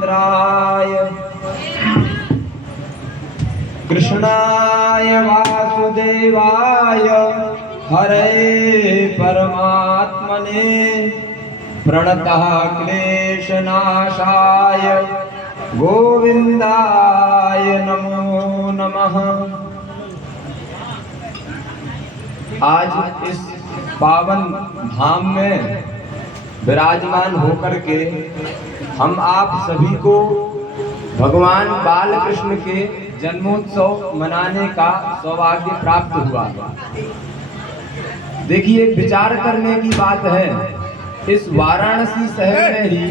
राघवेन्द्राय कृष्णाय वासुदेवाय हरे परमात्मने प्रणतः क्लेशनाशाय गोविंदाय नमो नमः। आज इस पावन धाम में विराजमान होकर के हम आप सभी को भगवान बाल कृष्ण के जन्मोत्सव मनाने का सौभाग्य प्राप्त हुआ। देखिए, विचार करने की बात है, इस वाराणसी शहर में ही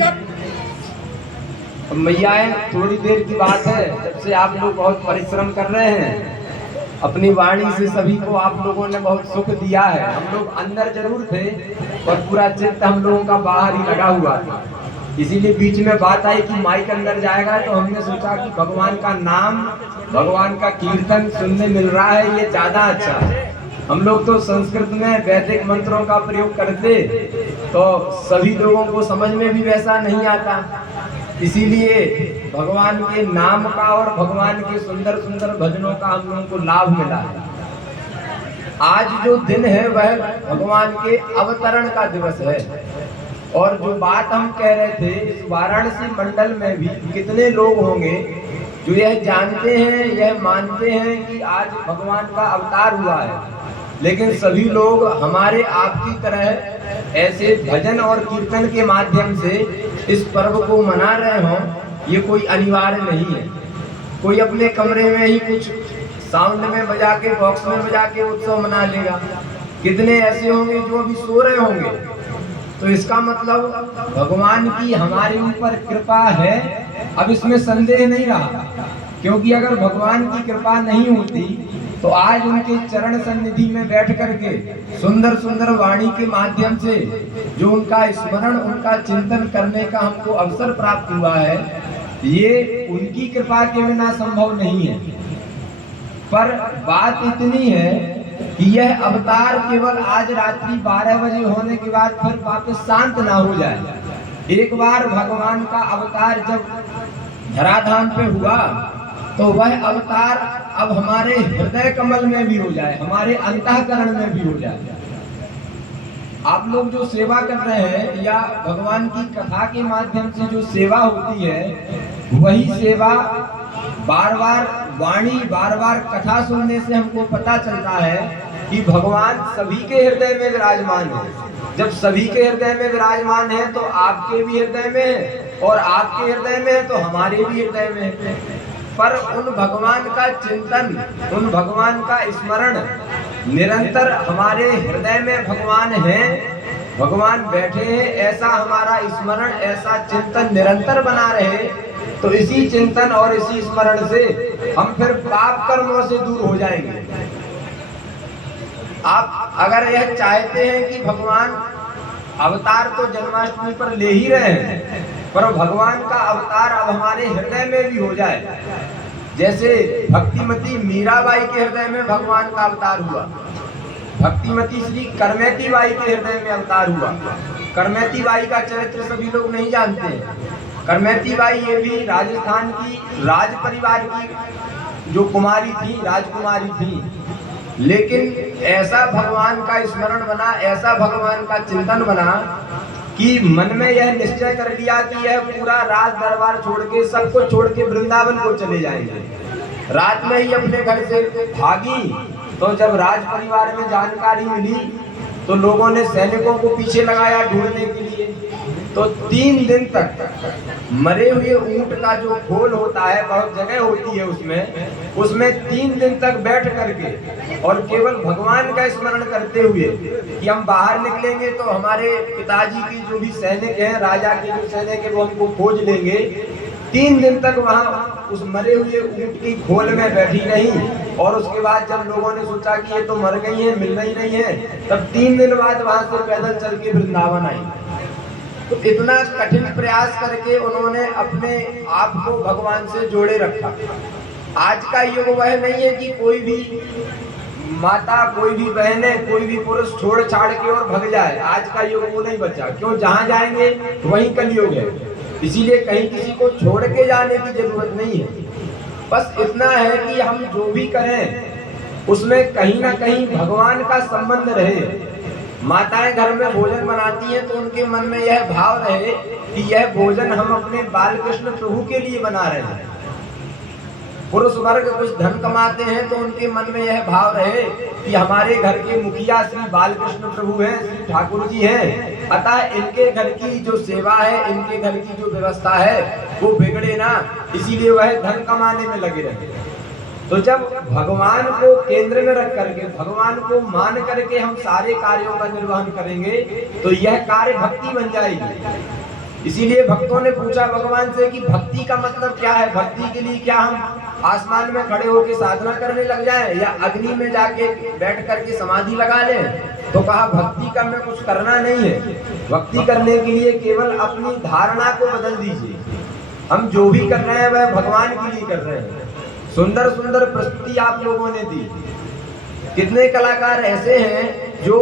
मैयाएं, थोड़ी देर की बात है जब से आप लोग बहुत परिश्रम कर रहे हैं, अपनी वाणी से सभी को आप लोगों ने बहुत सुख दिया है। हम लोग अंदर जरूर थे और पूरा चित्त हम लोगों का बाहर ही लगा हुआ था। इसीलिए बीच में बात आई कि माइक अंदर जाएगा, तो हमने सोचा कि भगवान का नाम, भगवान का कीर्तन सुनने मिल रहा है, ये ज्यादा अच्छा है। हम लोग तो संस्कृत में वैदिक मंत्रों का प्रयोग करते तो सभी लोगों को समझ में भी वैसा नहीं आता, इसीलिए भगवान के नाम का और भगवान के सुंदर सुंदर भजनों का हम लोगों को लाभ मिला है। आज जो दिन है वह भगवान के अवतरण का दिवस है। और जो बात हम कह रहे थे, इस वाराणसी मंडल में भी कितने लोग होंगे जो यह जानते हैं, यह मानते हैं कि आज भगवान का अवतार हुआ है, लेकिन सभी लोग हमारे आपकी तरह ऐसे भजन और कीर्तन के माध्यम से इस पर्व को मना रहे हों, ये कोई अनिवार्य नहीं है। कोई अपने कमरे में ही कुछ साउंड में बजा के, बॉक्स में बजा के उत्सव मना लेगा। कितने ऐसे होंगे जो अभी सो रहे होंगे। तो इसका मतलब भगवान की हमारे ऊपर कृपा है, अब इसमें संदेह नहीं रहा। क्योंकि अगर भगवान की कृपा नहीं होती तो आज उनके चरण सन्निधि में बैठ करके सुंदर सुंदर वाणी के माध्यम से जो उनका स्मरण, उनका चिंतन करने का हमको अवसर प्राप्त हुआ है, ये उनकी कृपा के बिना संभव नहीं है। पर बात इतनी है कि यह अवतार केवल आज रात्रि 12 बजे होने के बाद फिर वापस शांत ना हो जाए। एक बार भगवान का अवतार जब धराधाम पे हुआ तो वह अवतार अब हमारे हृदय कमल में भी हो जाए, हमारे अंतःकरण में भी हो जाए। आप लोग जो सेवा कर रहे हैं या भगवान की कथा के माध्यम से जो सेवा होती है, वही सेवा बार बार वाणी, बार बार कथा सुनने से हमको पता चलता है कि भगवान सभी के हृदय में विराजमान है। जब सभी के हृदय में विराजमान है तो आपके भी हृदय में है, और आपके हृदय में है तो हमारे भी हृदय में है। पर उन भगवान का चिंतन, उन भगवान का स्मरण निरंतर हमारे हृदय में भगवान है, भगवान बैठे हैं, ऐसा हमारा स्मरण, ऐसा चिंतन निरंतर बना रहे, तो इसी चिंतन और इसी स्मरण से हम फिर पाप कर्मों से दूर हो जाएंगे। आप अगर यह चाहते हैं कि भगवान अवतार तो जन्माष्टमी पर ले ही रहे हैं, पर भगवान का अवतार अब हमारे हृदय में भी हो जाए। जैसे भक्तिमती मीराबाई के हृदय में भगवान का अवतार हुआ, भक्तिमती श्री करमैती बाई के हृदय में अवतार हुआ। करमैती बाई का चरित्र सभी लोग नहीं जानते हैं। करमैती बाई ये भी राजस्थान की राज परिवार की जो कुमारी थी, राजकुमारी थी, लेकिन ऐसा भगवान का स्मरण बना, ऐसा भगवान का चिंतन बना कि मन में यह निश्चय कर लिया कि यह पूरा राज दरबार छोड़ के, सबको छोड़ के वृंदावन को चले जाएंगे। रात में ही अपने घर से भागी, तो जब राज परिवार में जानकारी मिली तो लोगों ने सैनिकों को पीछे लगाया ढूंढने के लिए। तो 3 दिन तक मरे हुए ऊंट का जो खोल होता है, बहुत जगह होती है उसमें 3 दिन तक बैठ करके और केवल भगवान का स्मरण करते हुए कि हम बाहर निकलेंगे तो हमारे पिताजी की जो भी सैनिक हैं, राजा के जो सैनिक है, वो हमको खोज लेंगे। 3 दिन तक वहाँ उस मरे हुए ऊंट की खोल में बैठी रही, और उसके बाद जब लोगों ने सोचा कि ये तो मर गई है, मिल नहीं रही है, तब 3 दिन बाद वहां से पैदल चल के वृंदावन आई। तो इतना कठिन प्रयास करके उन्होंने अपने आप को भगवान से जोड़े रखा। आज का युग वह नहीं है कि कोई भी माता, कोई भी बहनें, कोई भी पुरुष छोड़ छाड़ के और भग जाए। आज का युग वो नहीं बचा। क्यों? जहां जाएंगे वहीं कलयुग है। इसीलिए कहीं किसी को छोड़ के जाने की जरूरत नहीं है। बस इतना है कि हम जो भी करें उसमें कहीं ना कहीं भगवान का संबंध रहे। माताएं घर में भोजन बनाती हैं तो उनके मन में यह भाव रहे कि यह भोजन हम अपने बाल कृष्ण प्रभु के लिए बना रहे हैं। पुरुष वर्ग कुछ धन कमाते हैं तो उनके मन में यह भाव रहे कि हमारे घर के मुखिया श्री बालकृष्ण प्रभु हैं, श्री ठाकुर जी हैं, अतः इनके घर की जो सेवा है, इनके घर की जो व्यवस्था है वो बिगड़े ना, इसीलिए वह धन कमाने में लगे रहे। तो जब भगवान को केंद्र में रख करके, भगवान को मान करके हम सारे कार्यों का निर्वहन करेंगे तो यह कार्य भक्ति बन जाएगी। इसीलिए भक्तों ने पूछा भगवान से कि भक्ति का मतलब क्या है, भक्ति के लिए क्या हम आसमान में खड़े होकर साधना करने लग जाएं या अग्नि में जाके बैठ करके समाधि लगा लें। तो कहा भक्ति का में कुछ करना नहीं है, भक्ति करने के लिए केवल अपनी धारणा को बदल दीजिए। हम जो भी कर रहे हैं वह भगवान के लिए कर रहे हैं। सुंदर सुंदर प्रस्तुति आप लोगों ने दी। कितने कलाकार ऐसे हैं जो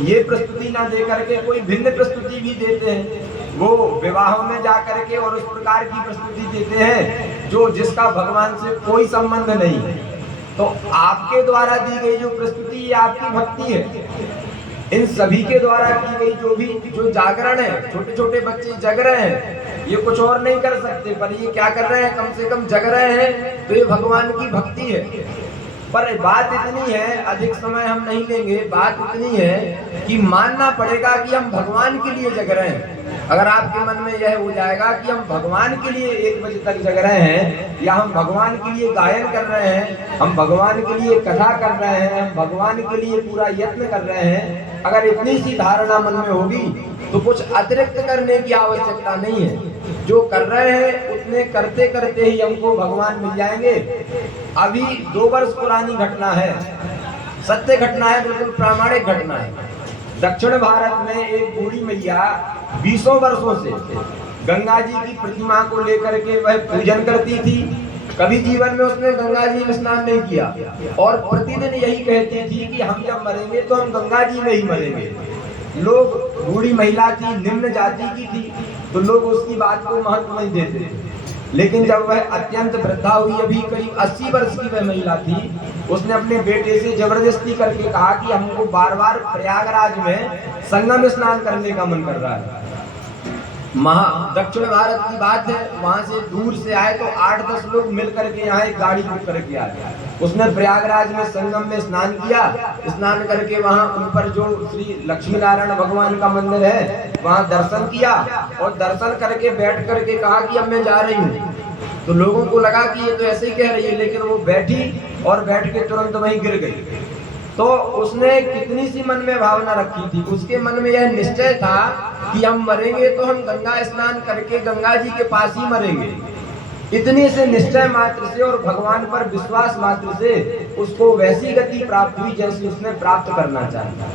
ये प्रस्तुति ना दे करके कोई भिन्न प्रस्तुति भी देते हैं। वो विवाहों में जा करके और उस प्रकार की प्रस्तुति देते हैं जो जिसका भगवान से कोई संबंध नहीं है। तो आपके द्वारा दी गई जो प्रस्तुति ये आपकी भक्ति है। इन सभी के द्वारा की गई जो जागरण है, छोटे छोटे बच्चे जग रहे हैं, ये कुछ और नहीं कर सकते, पर ये क्या कर रहे हैं, कम से कम जग रहे हैं, तो ये भगवान की भक्ति है। पर बात इतनी है, अधिक समय हम नहीं लेंगे, बात इतनी है कि मानना पड़ेगा कि हम भगवान के लिए जग रहे हैं। अगर आपके मन में यह हो जाएगा कि हम भगवान के लिए 1 बजे तक जग रहे हैं, या हम भगवान के लिए गायन कर रहे हैं, हम भगवान के लिए कथा कर रहे हैं, हम भगवान के लिए पूरा यत्न कर रहे हैं, अगर इतनी सी धारणा मन में होगी तो कुछ अतिरिक्त करने की आवश्यकता नहीं है। जो कर रहे हैं उतने करते करते ही हमको भगवान मिल जाएंगे। अभी 2 वर्ष पुरानी घटना है, सत्य घटना है, बिल्कुल प्रामाणिक घटना है। दक्षिण भारत में एक बूढ़ी मैया 20 वर्षों से गंगा जी की प्रतिमा को लेकर के वह पूजन करती थी। कभी जीवन में उसने गंगा जी में स्नान नहीं किया और प्रतिदिन यही कहती थी कि हम जब मरेंगे तो हम गंगा जी में ही मरेंगे। लोग, बूढ़ी महिला थी, निम्न जाति की थी, तो लोग उसकी बात को महत्व नहीं देते थे। लेकिन जब वह अत्यंत वृद्धा हुई, अभी करीब 80 वर्ष की वह महिला थी, उसने अपने बेटे से जबरदस्ती करके कहा कि हमको बार बार प्रयागराज में संगम स्नान करने का मन कर रहा है। दक्षिण भारत की बात है, वहां से दूर से आए तो 8-10 लोग मिल करके यहाँ एक गाड़ी बुक करके आए। उसने प्रयागराज में संगम में स्नान किया, स्नान करके वहां ऊपर जो श्री लक्ष्मी नारायण भगवान का मंदिर है वहां दर्शन किया और दर्शन करके बैठ करके कहा कि अब मैं जा रही हूँ। तो लोगों को लगा कि ये तो ऐसे ही कह रही है, लेकिन वो बैठी और बैठ के तुरंत वहीं गिर गई। तो उसने कितनी सी मन में भावना रखी थी, उसके मन में यह निश्चय था कि हम मरेंगे तो हम गंगा स्नान करके गंगा जी के पास ही मरेंगे। इतने से निश्चय मात्र से और भगवान पर विश्वास मात्र से उसको वैसी गति प्राप्त हुई जैसी उसने प्राप्त करना चाहिए।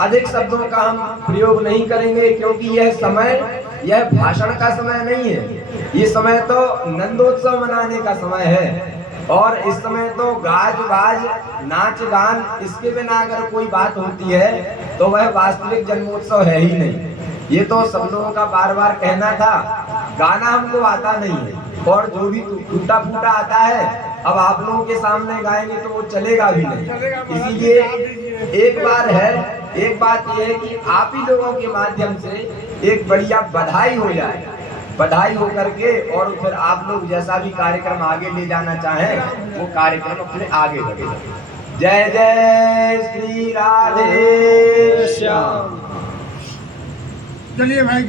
अधिक शब्दों का हम प्रयोग नहीं करेंगे क्योंकि यह समय, यह भाषण का समय नहीं है। ये समय तो नंदोत्सव मनाने का समय है और इस समय तो गाज बाज नाच गान, इसके बिना अगर कोई बात होती है तो वह वास्तविक जन्मोत्सव है ही नहीं। ये तो सब लोगों का बार बार कहना था। गाना हमको आता नहीं है और जो भी टूटा फूटा आता है अब आप लोगों के सामने गाएंगे तो वो चलेगा भी नहीं। इसीलिए एक बात यह है कि आप ही लोगों के माध्यम से एक बढ़िया बधाई हो जाए, बधाई हो करके और फिर आप लोग जैसा भी कार्यक्रम आगे ले जाना चाहें वो कार्यक्रम अपने आगे बढ़े। जय जय श्री राधे श्याम। चलिए भाई।